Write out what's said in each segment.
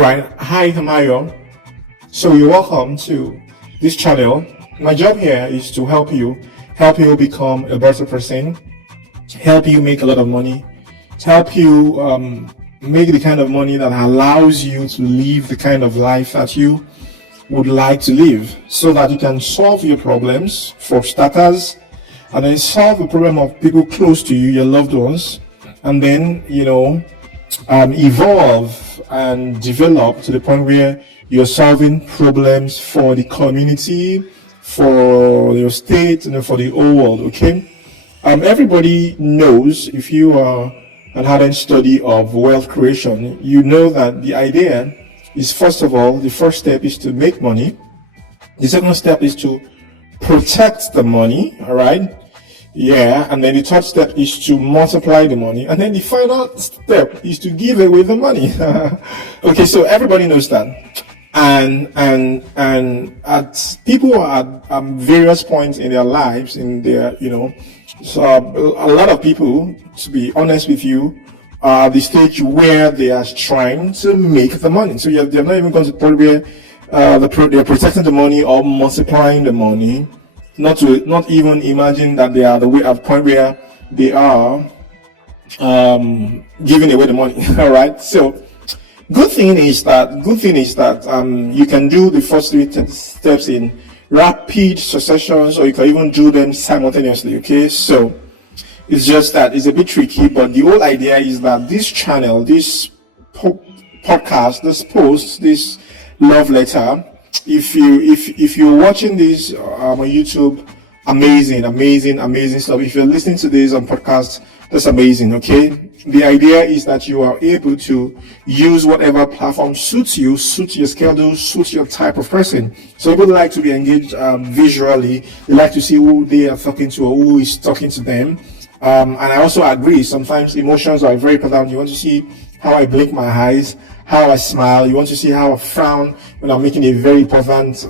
All right. Hi, I'm Ayo. So you're welcome to this channel. My job here is to help you become a better person, help you make a lot of money, help you make the kind of money that allows you to live the kind of life that you would like to live, so that you can solve your problems for starters, and then solve the problem of people close to you, your loved ones, and then evolve and develop to the point where you're solving problems for the community, for your state, and for the whole world. Okay. Everybody knows, if you are an ardent study of wealth creation, you know that the idea is, first of all, the first step is to make money. The second step is to protect the money. All right. Yeah, and then the third step is to multiply the money, and then the final step is to give away the money. Okay, so everybody knows that, and at people at various points in their lives, in their so a lot of people, to be honest with you, are at the stage where they are trying to make the money. So they're not even going to the point where they're protecting the money or multiplying the money. Not even imagine that they are at the point where they are giving away the money. All right. So good thing is that you can do the first three steps in rapid successions, or you can even do them simultaneously. Okay. So it's just that it's a bit tricky, but the whole idea is that this channel, this podcast, this post, this love letter, if you're watching this on YouTube, amazing stuff. If you're listening to this on podcast, that's amazing. Okay, the idea is that you are able to use whatever platform suits you, suits your schedule, suits your type of person. So people like to be engaged visually. They like to see who they are talking to or who is talking to them. And I also agree, sometimes emotions are very important. You want to see how I blink my eyes, how I smile. You want to see how I frown when I'm making a very important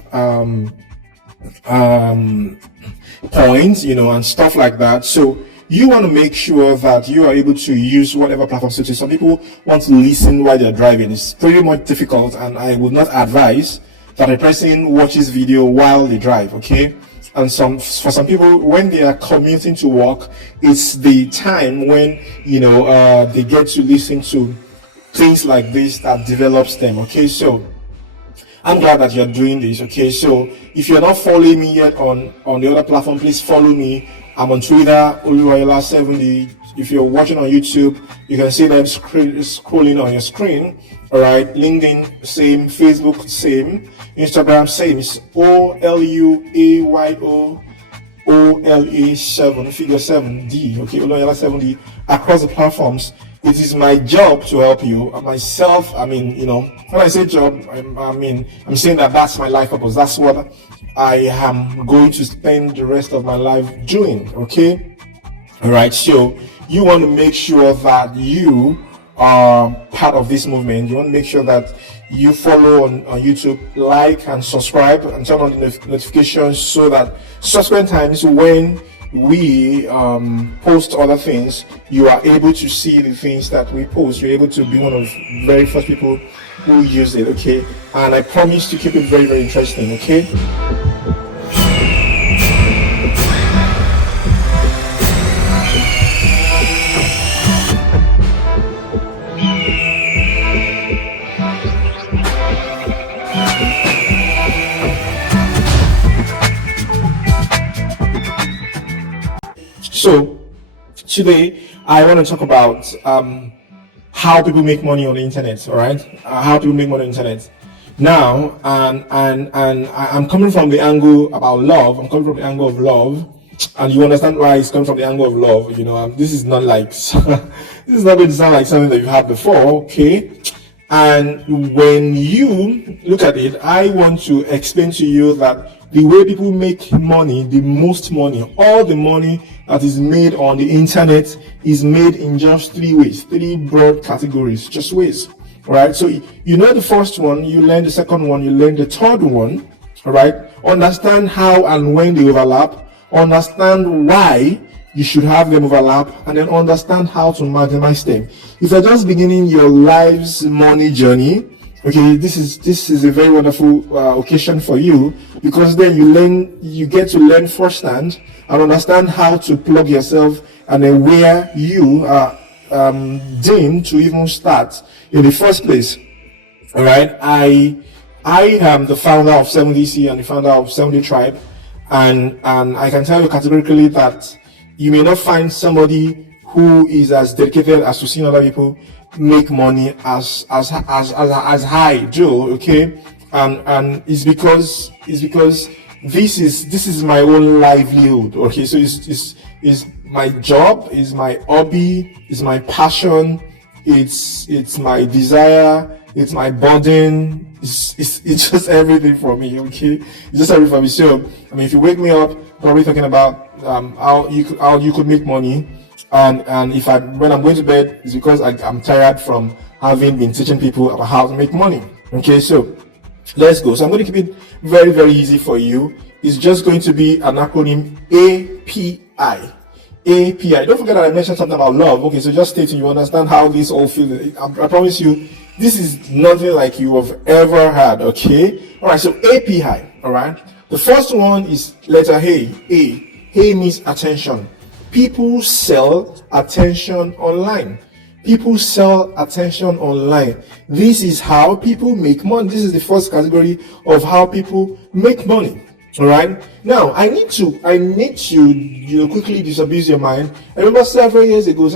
point, and stuff like that. So you want to make sure that you are able to use whatever platform suits you. Some people want to listen while they're driving. It's pretty much difficult, and I would not advise that a person watches video while they drive. Okay. And for some people, when they are commuting to work, it's the time when they get to listen to things like this that develops them. Okay, so I'm glad that you're doing this. Okay, so if you're not following me yet on the other platform, please follow me. I'm on Twitter, Oluwayola70. If you're watching on YouTube, you can see them scrolling on your screen. All right, LinkedIn same, Facebook same, Instagram same. It's OLUAYOOLA7 figure 7D. Okay, Oluwayola70 across the platforms. It is my job to help you. Myself, when I say job, I'm saying that that's my life purpose. That's what I am going to spend the rest of my life doing. Okay, all right. So you want to make sure that you are part of this movement. You want to make sure that you follow on YouTube, like and subscribe, and turn on the notifications, so that subsequent times when we post other things, you are able to see the things that we post. You're able to be one of the very first people who use it. Okay, and I promise to keep it very, very interesting. Okay. So today I want to talk about how people make money on the internet. All right, how people make money on the internet. Now, and I'm coming from the angle about love. I'm coming from the angle of love, and you understand why it's coming from the angle of love. This is not like this is not going to sound like something that you've had before. Okay. And when you look at it, I want to explain to you that the way people make money, the most money, all the money that is made on the internet is made in just three ways, three broad categories, just ways. All right. So the first one, you learn the second one, you learn the third one. All right. Understand how and when they overlap. Understand why you should have them overlap, and then understand how to maximize them. If you're just beginning your life's money journey, Okay, this is a very wonderful occasion for you, because then you get to learn firsthand and understand how to plug yourself and then where you are deemed to even start in the first place. All right, I am the founder of 7DC and the founder of 70 Tribe, and I can tell you categorically that you may not find somebody who is as dedicated as to seeing other people make money as high Joe. Okay, and it's because this is my own livelihood. Okay, so it's my job, is my hobby, is my passion, it's my desire, it's my burden, it's just everything for me. Okay, it's just everything for me. So I mean, if you wake me up probably talking about how you could make money, and when I'm going to bed, it's because I'm tired from having been teaching people about how to make money. Okay, so let's go. So I'm going to keep it very, very easy for you. It's just going to be an acronym API. API. Don't forget that I mentioned something about love. Okay, so just stay tuned. You understand how this all feels. I promise you, this is nothing like you have ever had. Okay. All right. So API. All right. The first one is letter A. A means attention. People sell attention online. People sell attention online. This is how people make money. This is the first category of how people make money. All right. Now, I need to, quickly disabuse your mind. I remember several years ago,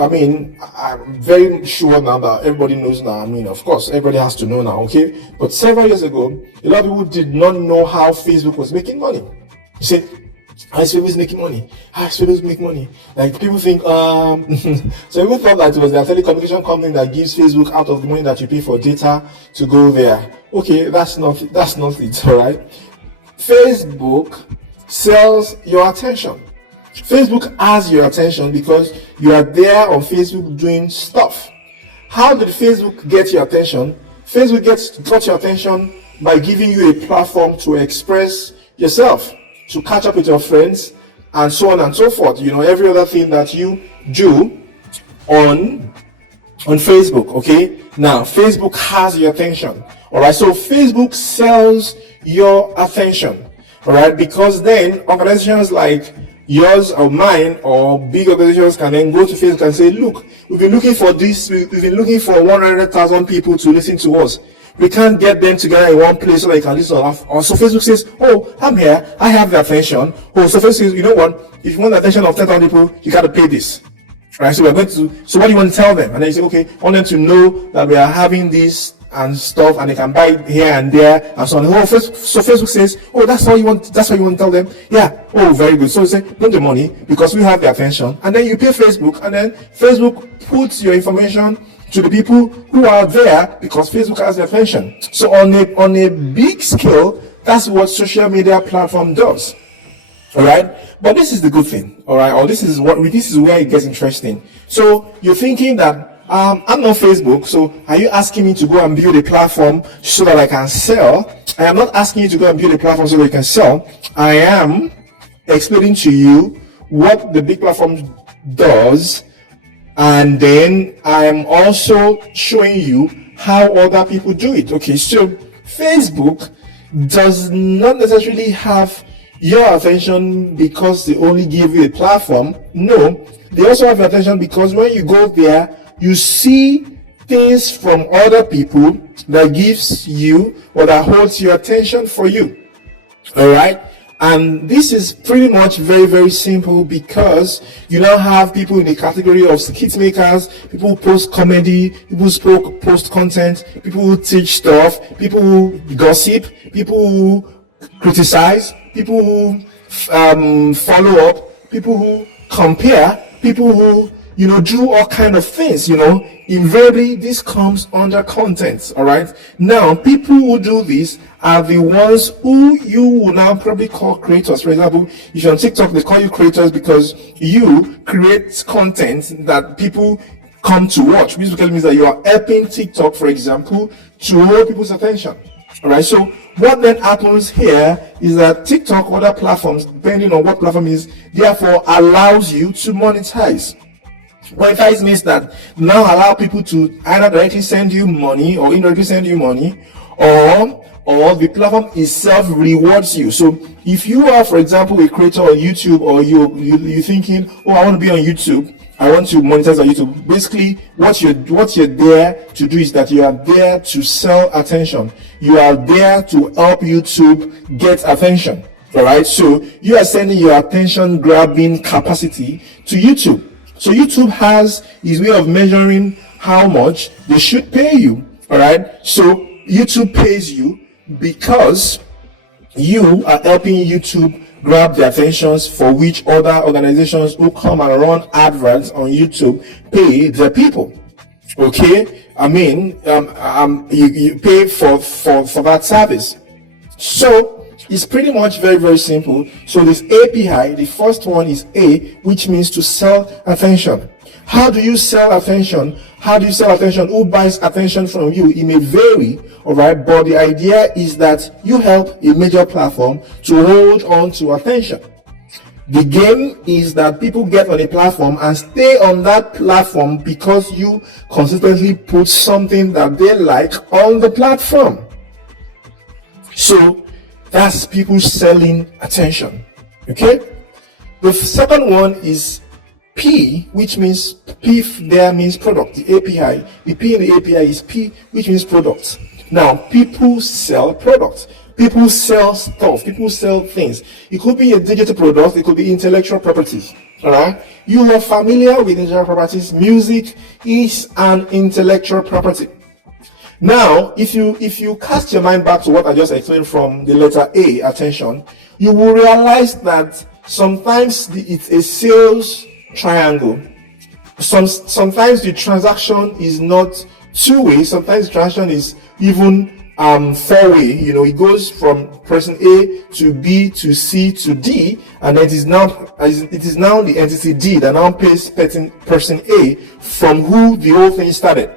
I mean, I'm very sure now that everybody knows now. I mean, of course, everybody has to know now. Okay. But several years ago, a lot of people did not know how Facebook was making money. You see, how is Facebook making money? How is Facebook making money? Like, people think, so people thought that it was their telecommunication company that gives Facebook out of the money that you pay for data to go there. Okay, that's not it, all right? Facebook sells your attention. Facebook has your attention because you are there on Facebook doing stuff. How did Facebook get your attention? Facebook got your attention by giving you a platform to express yourself, to catch up with your friends, and so on and so forth. You know, every other thing that you do on Facebook. Okay, now Facebook has your attention. All right, so Facebook sells your attention. All right, because then organizations like yours or mine or big organizations can then go to Facebook and say, look, we've been looking for this, we've been looking for 100,000 people to listen to us. We can't get them together in one place so they can listen. Or so Facebook says, oh, I'm here, I have the attention. Oh, so Facebook says, you know what, if you want the attention of 10,000 people, you got to pay this. Right, so so what do you want to tell them? And then you say, okay, I want them to know that we are having this and stuff, and they can buy it here and there and so on. Oh, so Facebook says, oh, that's what you want to tell them? Yeah. Oh, very good. So you say, bring the money because we have the attention, and then you pay Facebook, and then Facebook puts your information to the people who are there because Facebook has the attention. So on a big scale, that's what social media platform does. All right, but this is the good thing. All right, or this is where it gets interesting. So you're thinking that I'm not Facebook, so are you asking me to go and build a platform so that I can sell? I am not asking you to go and build a platform so that you can sell. I am explaining to you what the big platform does, and then I am also showing you how other people do it. Okay, so Facebook does not necessarily have your attention because they only give you a platform. No, they also have your attention because when you go there, you see things from other people that gives you or that holds your attention for you. All right, and this is pretty much very, very simple because you now have people in the category of skit makers, people who post comedy, people who post content, people who teach stuff, people who gossip, people who criticize, people who follow up, people who compare, people who do all kind of things. Invariably this comes under content. All right, now people who do this are the ones who you will now probably call creators. For example, if you're on TikTok, they call you creators because you create content that people come to watch, which basically means that you are helping TikTok, for example, to hold people's attention. All right, so what then happens here is that TikTok or other platforms, depending on what platform is, therefore allows you to monetize. Monetize means that now allow people to either directly send you money or indirectly send you money, or the platform itself rewards you. So if you are, for example, a creator on YouTube, or you're thinking, oh, I want to be on YouTube, I want to monetize on YouTube. Basically, what you're there to do is that you are there to sell attention. You are there to help YouTube get attention. All right. So you are sending your attention grabbing capacity to YouTube. So YouTube has his way of measuring how much they should pay you. All right. So YouTube pays you because you are helping YouTube grab the attentions for which other organizations who come and run adverts on YouTube pay the people. Okay, I mean, you pay for that service. So it's pretty much very, very simple. So this API, the first one is A, which means to sell attention. How do you sell attention? How do you sell attention? Who buys attention from you? It may vary, all right, but the idea is that you help a major platform to hold on to attention. The game is that people get on a platform and stay on that platform because you consistently put something that they like on the platform. So that's people selling attention. Okay? The second one is P, which means P there means product. The API, the P in the API is P, which means product. Now, people sell products. People sell stuff. People sell things. It could be a digital product. It could be intellectual properties. All right. You are familiar with intellectual properties. Music is an intellectual property. Now, if you cast your mind back to what I just explained from the letter A, attention, you will realize that sometimes it's a sales triangle. Sometimes the transaction is not two-way. Sometimes the transaction is even four-way. You know, it goes from person A to B to C to D, and it is now the entity D that now pays person A from who the whole thing started.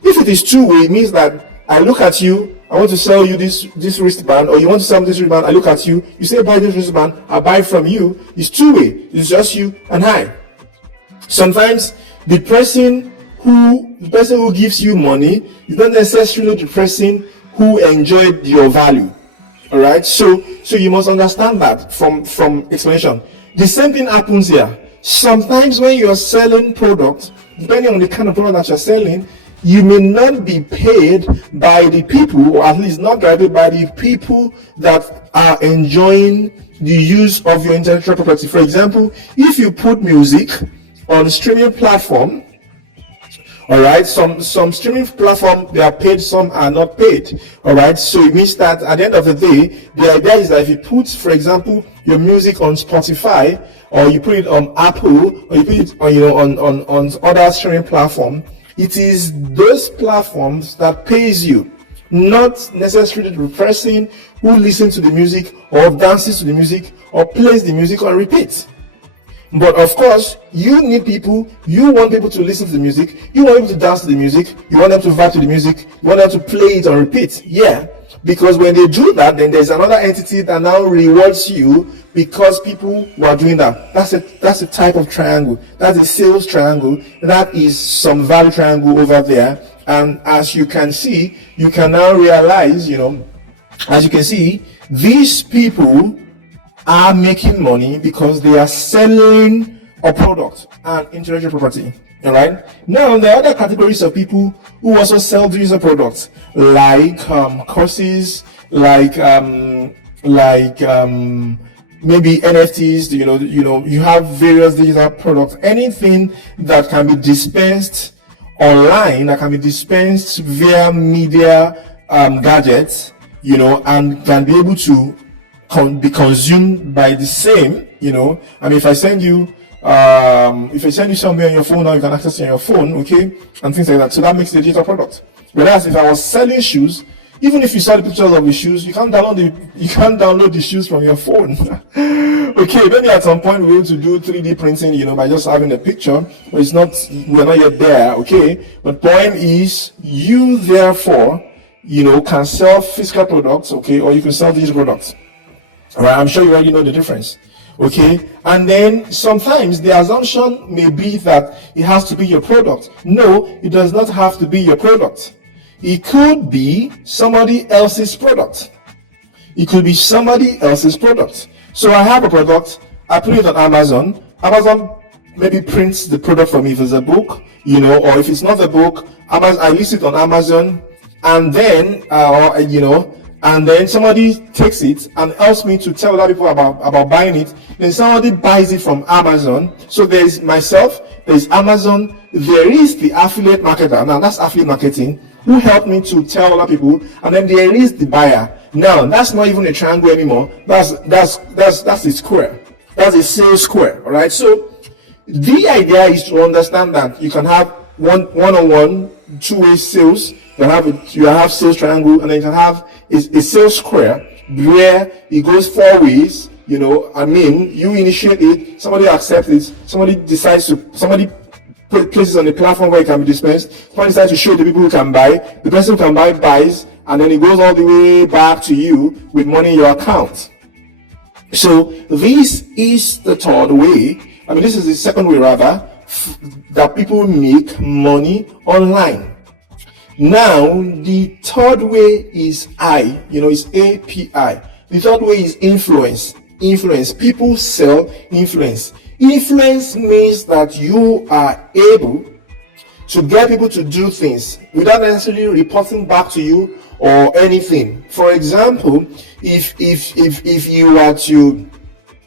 If it is two-way, it means that I look at you, I want to sell you this wristband, or you want to sell me this wristband, I look at you, you say buy this wristband, I buy from you. It's two-way. It's just you and I. Sometimes the person who gives you money is not necessarily the person who enjoyed your value. All right. So you must understand that from explanation. The same thing happens here. Sometimes when you are selling products, depending on the kind of product that you're selling, you may not be paid by the people, or at least not directly by the people that are enjoying the use of your intellectual property. For example, if you put music on a streaming platform, all right, some streaming platform they are paid, some are not paid. All right, so it means that at the end of the day, the idea is that if you put, for example, your music on Spotify, or you put it on Apple, or you put it on other streaming platform, it is those platforms that pays you, not necessarily the person who listens to the music or dances to the music or plays the music on repeat. But of course, you need people, you want people to listen to the music, you want people to dance to the music, you want them to vibe to the music, you want them to play it on repeat. Yeah, because when they do that, then there's another entity that now rewards you because people who are doing that. That's a type of triangle. That's a sales triangle. That is some value triangle over there. And as you can see, you can now realize, as you can see, these people are making money because they are selling a product and intellectual property. All right. Now, there are other categories of people who also sell digital products, like courses, like maybe NFTs. You have various digital products. Anything that can be dispensed online, that can be dispensed via media gadgets, and can be able to be consumed by the same. I mean, if I send you somewhere on your phone, now you can access it on your phone, okay, and things like that. So that makes it a digital product. Whereas if I was selling shoes, even if you saw the pictures of the shoes, you can't download the shoes from your phone. Okay, maybe at some point we're able to do 3D printing, by just having a picture, but we're not yet there, okay? But point is, you therefore, can sell physical products, okay, or you can sell digital products. All right, I'm sure you already know the difference. Okay, and then sometimes the assumption may be that it has to be your product. No, it does not have to be your product. It could be somebody else's product. It could be somebody else's product. So I have a product, I put it on Amazon. Amazon maybe prints the product for me if it's a book, or if it's not a book, I list it on Amazon, and then, and then somebody takes it and helps me to tell other people about buying it. Then somebody buys it from Amazon. So there's myself, there's Amazon, there is the affiliate marketer. Now that's affiliate marketing, who helped me to tell other people, and then there is the buyer. Now that's not even a triangle anymore. That's a square. That's a sales square. All right. So the idea is to understand that you can have one-on-one, two-way sales. You have sales triangle, and then you can have a sales square where it goes four ways. You initiate it, somebody accepts it, somebody places on a platform where it can be dispensed, somebody decides to show the people who can buy, the person who can buy buys, and then it goes all the way back to you with money in your account. So this is the third way. This is the second way rather, that people make money online. Now, the third way is it's API. The third way is influence. Influence. People sell influence. Influence means that you are able to get people to do things without necessarily reporting back to you or anything. For example, if you were to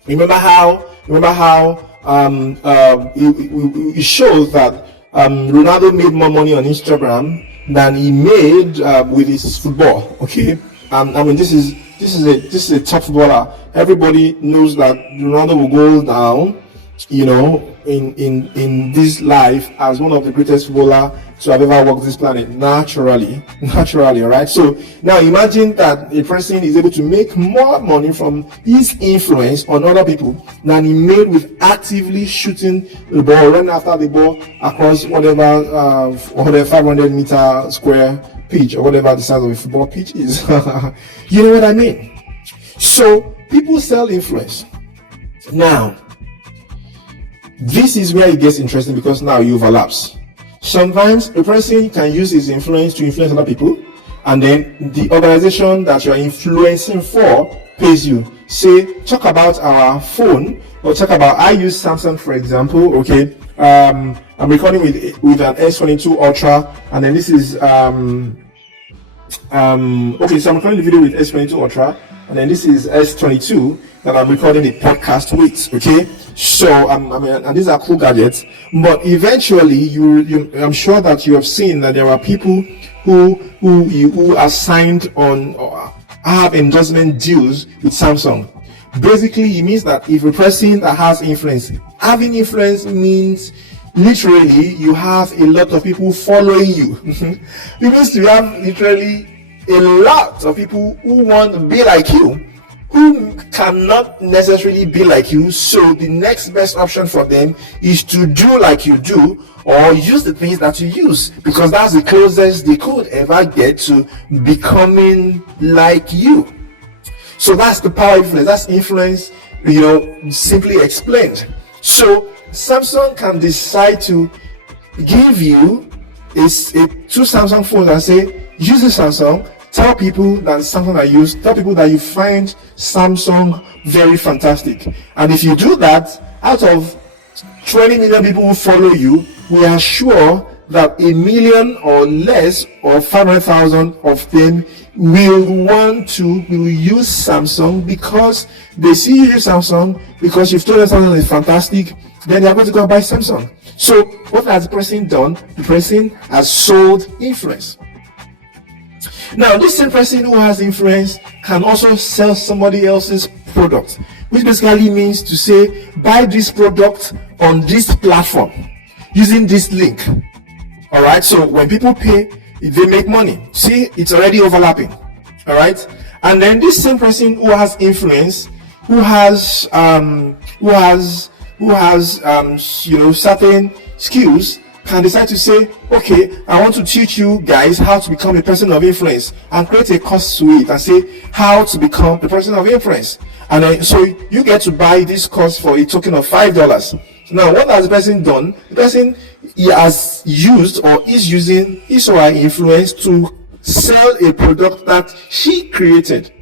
remember how it shows that Ronaldo made more money on Instagram than he made with his football. Okay, this is a top footballer. Everybody knows that Ronaldo will go down, in this life as one of the greatest footballers to have ever walked this planet naturally, all right? So now imagine that a person is able to make more money from his influence on other people than he made with actively shooting the ball, running after the ball across whatever 500-meter square pitch or whatever the size of a football pitch is. You know what I mean? So people sell influence. Now, this is where it gets interesting, because now it overlaps. Sometimes a person can use his influence to influence other people, and then the organization that you're influencing for pays you. Say, talk about our phone, or talk about, I use Samsung for example. Okay, I'm recording with an S22 Ultra, and then this is so I'm recording the video with S22 Ultra, and then this is S22 that I'm recording the podcast with. Okay, so and these are cool gadgets, but eventually I'm sure that you have seen that there are people who are signed on or have endorsement deals with Samsung. Basically, it means that if a person that has influence, having influence means literally you have a lot of people following you. It means you have literally a lot of people who want to be like you, who cannot necessarily be like you. So the next best option for them is to do like you do, or use the things that you use, because that's the closest they could ever get to becoming like you. So that's the power of influence. That's influence, simply explained. So Samsung can decide to give you two Samsung phones and say, use this Samsung. Tell people that Samsung I use. Tell people that you find Samsung very fantastic. And if you do that, out of 20 million people who follow you, we are sure that 1 million or less, or 500,000 of them will use Samsung because they see you use Samsung, because you've told them Samsung is fantastic. Then they are going to go and buy Samsung. So what has the person done? The person has sold influence. Now, this same person who has influence can also sell somebody else's product, which basically means to say, buy this product on this platform using this link. All right. So when people pay, they make money. See, it's already overlapping. All right. And then this same person who has influence, who has certain skills, can decide to say, okay, I want to teach you guys how to become a person of influence, and create a course to it and say how to become a person of influence. And then, so you get to buy this course for a token of $5. Now, what has the person done? The person, he has used or is using his or her influence to sell a product that she created.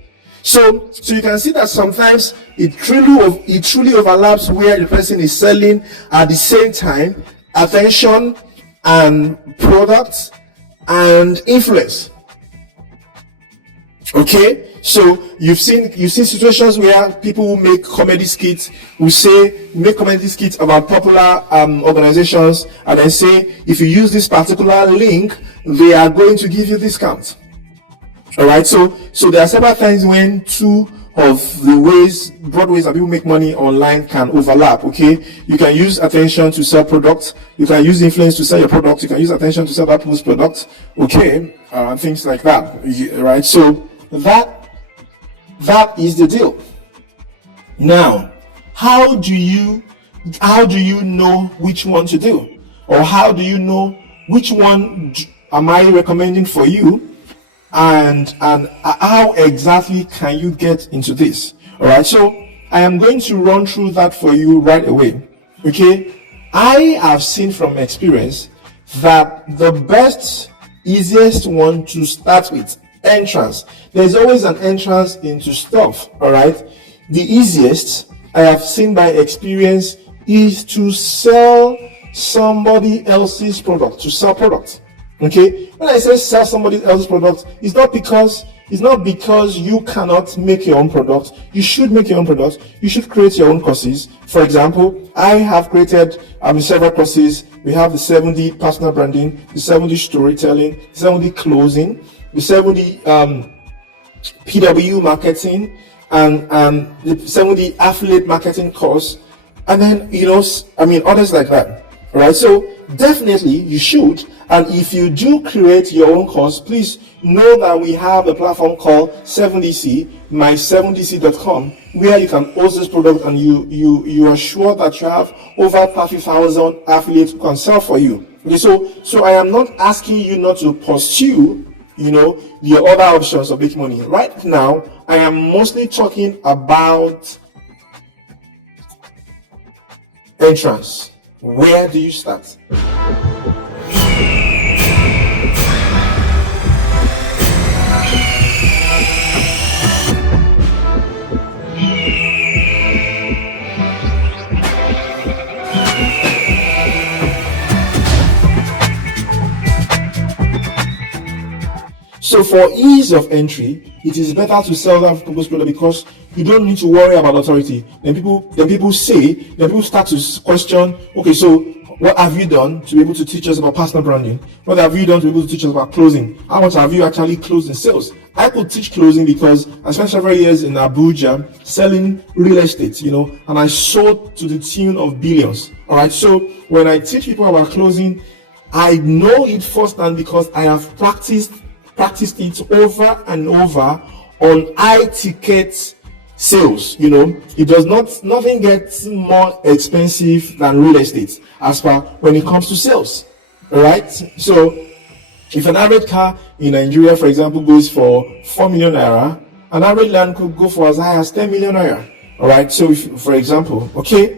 So you can see that sometimes it truly overlaps, where the person is selling at the same time attention and products and influence. Okay, so you've seen situations where people who make comedy skits will make comedy skits about popular organizations, and then say, if you use this particular link, they are going to give you discounts. All right, so there are several times when two of the broad ways that people make money online can overlap. Okay, you can use attention to sell products, you can use influence to sell your product, you can use attention to sell other people's products. Okay, things like that. Right, so that is the deal. Now, how do you know which one to do, or how do you know which one am I recommending for you, and how exactly can you get into this? All right, so I am going to run through that for you right away. Okay, I have seen from experience that the best, easiest one to start with, entrance. There's always an entrance into stuff. All right, the easiest I have seen by experience is to sell somebody else's product, to sell products. Okay, when I say sell somebody else's product, it's not because you cannot make your own product. You should make your own product. You should create your own courses. For example, I have created several courses. We have the 7D personal branding, the 7D storytelling, 7D closing, the 7D PW marketing, and the 7D affiliate marketing course, and then others like that. All right, so definitely you should. And if you do create your own course, please know that we have a platform called 7DC, my7dc.com, where you can host this product, and you are sure that you have over 30,000 affiliates who can sell for you. Okay, so I am not asking you not to pursue your other options of making money. Right now, I am mostly talking about entrance. Where do you start? So for ease of entry, it is better to sell that people's product, because you don't need to worry about authority. Then people start to question, okay, so what have you done to be able to teach us about personal branding? What have you done to be able to teach us about closing? How much have you actually closed in sales? I could teach closing because I spent several years in Abuja selling real estate, and I sold to the tune of billions. All right, so when I teach people about closing, I know it firsthand because I have practiced it over and over on high ticket sales. Nothing gets more expensive than real estate as far when it comes to sales. All right, so if an average car in Nigeria, for example, goes for 4 million naira, an average land could go for as high as 10 million naira. All right, so if, for example, okay,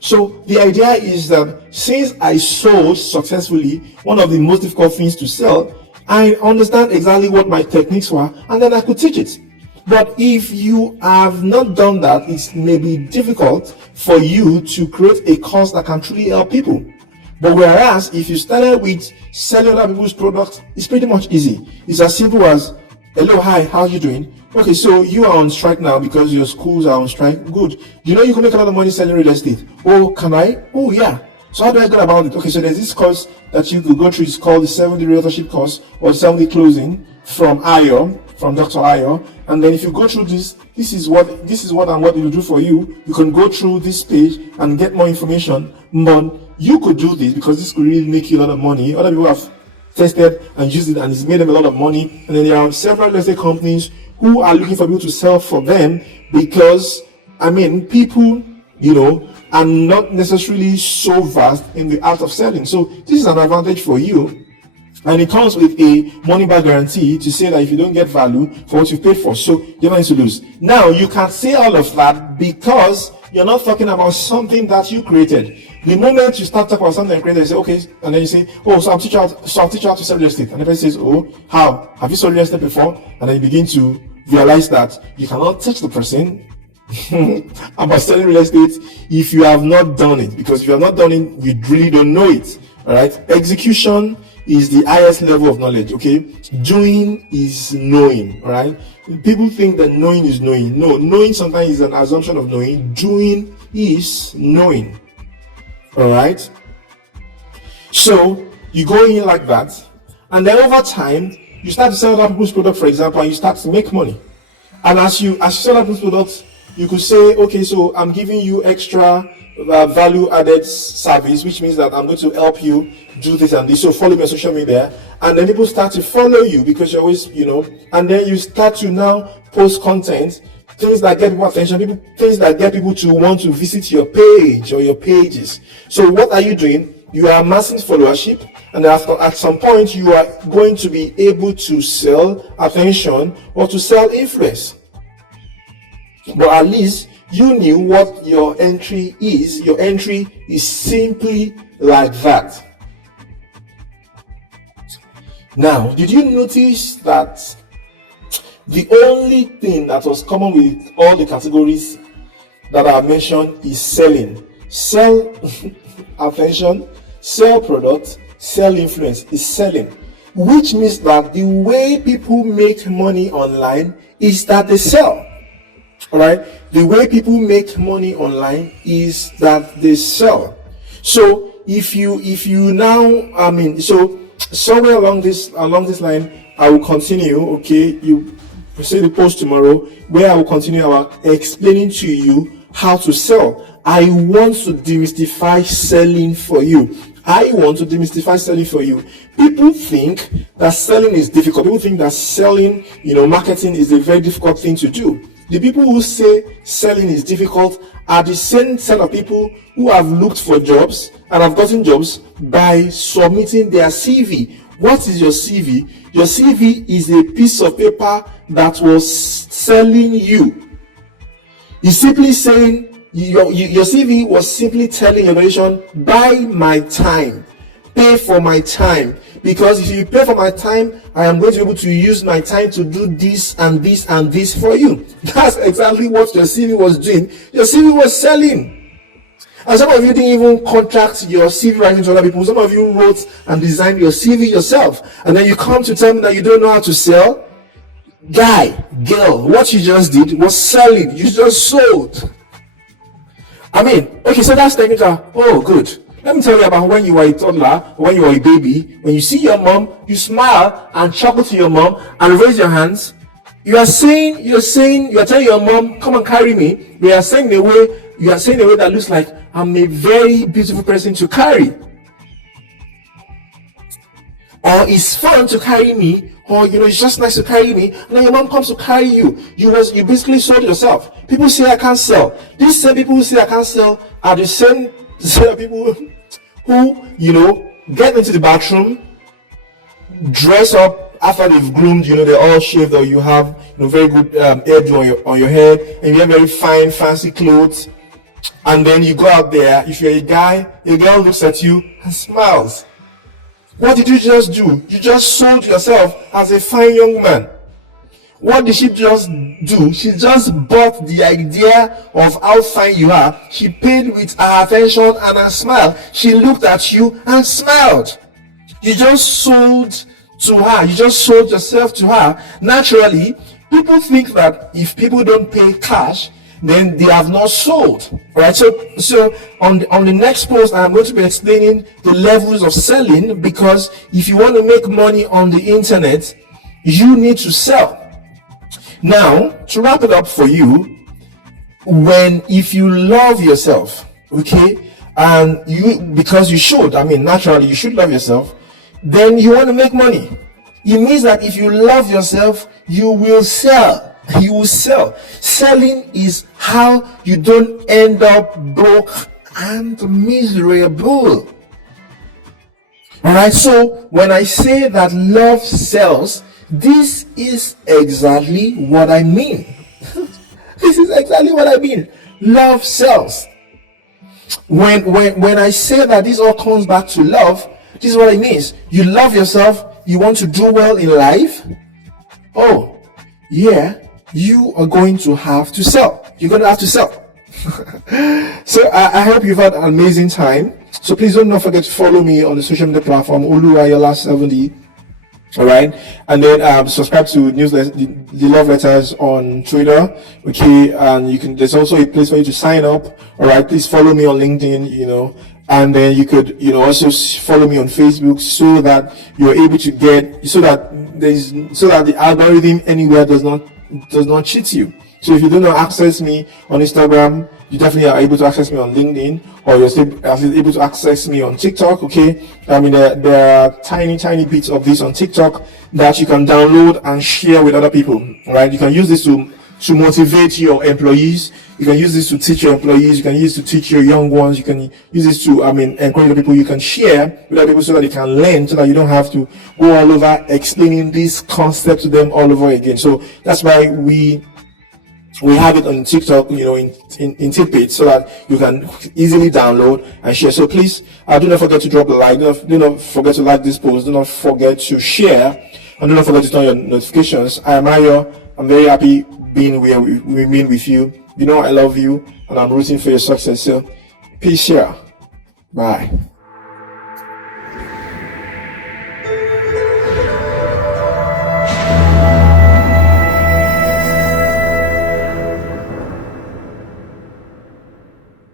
so the idea is that since I sold successfully one of the most difficult things to sell, I understand exactly what my techniques were, and then I could teach it. But if you have not done that, it may be difficult for you to create a course that can truly help people. But whereas if you started with selling other people's products, it's pretty much easy. It's as simple as, hello, hi, how are you doing? Okay, so you are on strike now because your schools are on strike. Good. You can make a lot of money selling real estate. Oh, can I? Oh, yeah. So how do I go about it? Okay, so there's this course that you could go through. It's called the 7D Realtorship course, or 7D Closing from Dr. Ayo. And then if you go through this is what and what it will do for you. You can go through this page and get more information. But you could do this because this could really make you a lot of money. Other people have tested and used it, and it's made them a lot of money. And then there are several real estate companies who are looking for people to sell for them, because people and not necessarily so vast in the art of selling. So this is an advantage for you. And it comes with a money back guarantee to say that if you don't get value for what you paid for, so you're not going to lose. Now, you can say all of that because you're not talking about something that you created. The moment you start talking about something you created, you say, okay, and then you say, oh, so I'll teach you how to sell real estate. And the person says, oh, how? Have you sold real estate before? And then you begin to realize that you cannot teach the person about selling real estate if you have not done it. Because if you have not done it, you really don't know it. All right? Execution is the highest level of knowledge. Okay, doing is knowing. All right, people think that knowing is knowing. No, knowing sometimes is an assumption of knowing. Doing is knowing. All right, so you go in like that, and then over time you start to sell other people's product, for example, and you start to make money. And as you sell other people's products, you could say, okay, so I'm giving you extra value added service, which means that I'm going to help you do this and this. So follow me on social media, and then people start to follow you because you're always, and then you start to now post content, things that get people attention, things that get people to want to visit your page or your pages. So what are you doing? You are amassing followership, and at some point you are going to be able to sell attention or to sell influence. But at least you knew what your entry is. Your entry is simply like that. Now, did you notice that the only thing that was common with all the categories that I mentioned is selling? Sell attention, sell product, sell influence is selling. Which means that the way people make money online is that they sell. All right, the way people make money online is that they sell. So if you now, so somewhere along this line, I will continue. Okay, you see the post tomorrow where I will continue about explaining to you how to sell. I want to demystify selling for you. People think that selling is difficult. People think that selling, marketing is a very difficult thing to do. The people who say selling is difficult are the same set of people who have looked for jobs and have gotten jobs by submitting their CV. What is your CV? Your CV is a piece of paper that was selling you. It's simply saying, your CV was simply telling your organization, buy my time, pay for my time. Because if you pay for my time, I am going to be able to use my time to do this and this and this for you. That's exactly what your CV was doing. Your CV was selling. And some of you didn't even contract your CV writing to other people. Some of you wrote and designed your CV yourself. And then you come to tell me that you don't know how to sell. Guy, girl, what you just did was selling. You just sold. Okay, so that's technical. Oh, good. Let me tell you about when you were a toddler, when you were a baby. When you see your mom, you smile and chuckle to your mom and raise your hands. You are telling your mom, come and carry me. You are saying in a way that looks like I'm a very beautiful person to carry. Or it's fun to carry me, or it's just nice to carry me, and then your mom comes to carry you. You basically sold yourself. People say I can't sell. These same people who say I can't sell are the same set of people who get into the bathroom, dress up after they've groomed, they're all shaved, or you have very good hairdo on your head, and you have very fine fancy clothes, and then you go out there. If you're a guy, a girl looks at you and smiles. What did you just do? You just sold yourself as a fine young man. What did she just do? She just bought the idea of how fine you are. She paid with her attention and her smile. She looked at you and smiled. You just sold to her. You just sold yourself to her. Naturally, people think that if people don't pay cash, then they have not sold. Right? So on the next post, I'm going to be explaining the levels of selling, because if you want to make money on the internet, you need to sell. Now, to wrap it up for you, if you love yourself, okay, and because you should, naturally you should love yourself, then you want to make money. It means that if you love yourself, you will sell. You will sell. Selling is how you don't end up broke and miserable. Alright, so when I say that love sells, this is exactly what I mean. This is exactly what I mean. Love sells. When I say that this all comes back to love, this is what it means. You love yourself, you want to do well in life. Oh, yeah, you are going to have to sell. You're going to have to sell. So I hope you've had an amazing time. So please don't forget to follow me on the social media platform Oluwayola70. All right, and then subscribe to newsletter, the love letters on Twitter. Okay, and you can. There's also a place for you to sign up. All right, please follow me on LinkedIn. And then you could, also follow me on Facebook so that you're able to get, so that the algorithm anywhere does not cheat you. So if you do not access me on Instagram, you definitely are able to access me on LinkedIn, or you're still able to access me on TikTok. Okay, I mean there are tiny bits of this on TikTok that you can download and share with other people. Right? You can use this to motivate your employees. You can use this to teach your employees. You can use this to teach your young ones. You can use this to encourage the people. You can share with other people so that they can learn, so that you don't have to go all over explaining this concept to them all over again. So that's why we have it on TikTok, in tidbits, so that you can easily download and share. So please, do not forget to drop a like. Do not forget to like this post. Do not forget to share, and do not forget to turn your notifications. I am Ayo. I'm very happy being where we remain with you. I love you, and I'm rooting for your success. So peace here. Bye.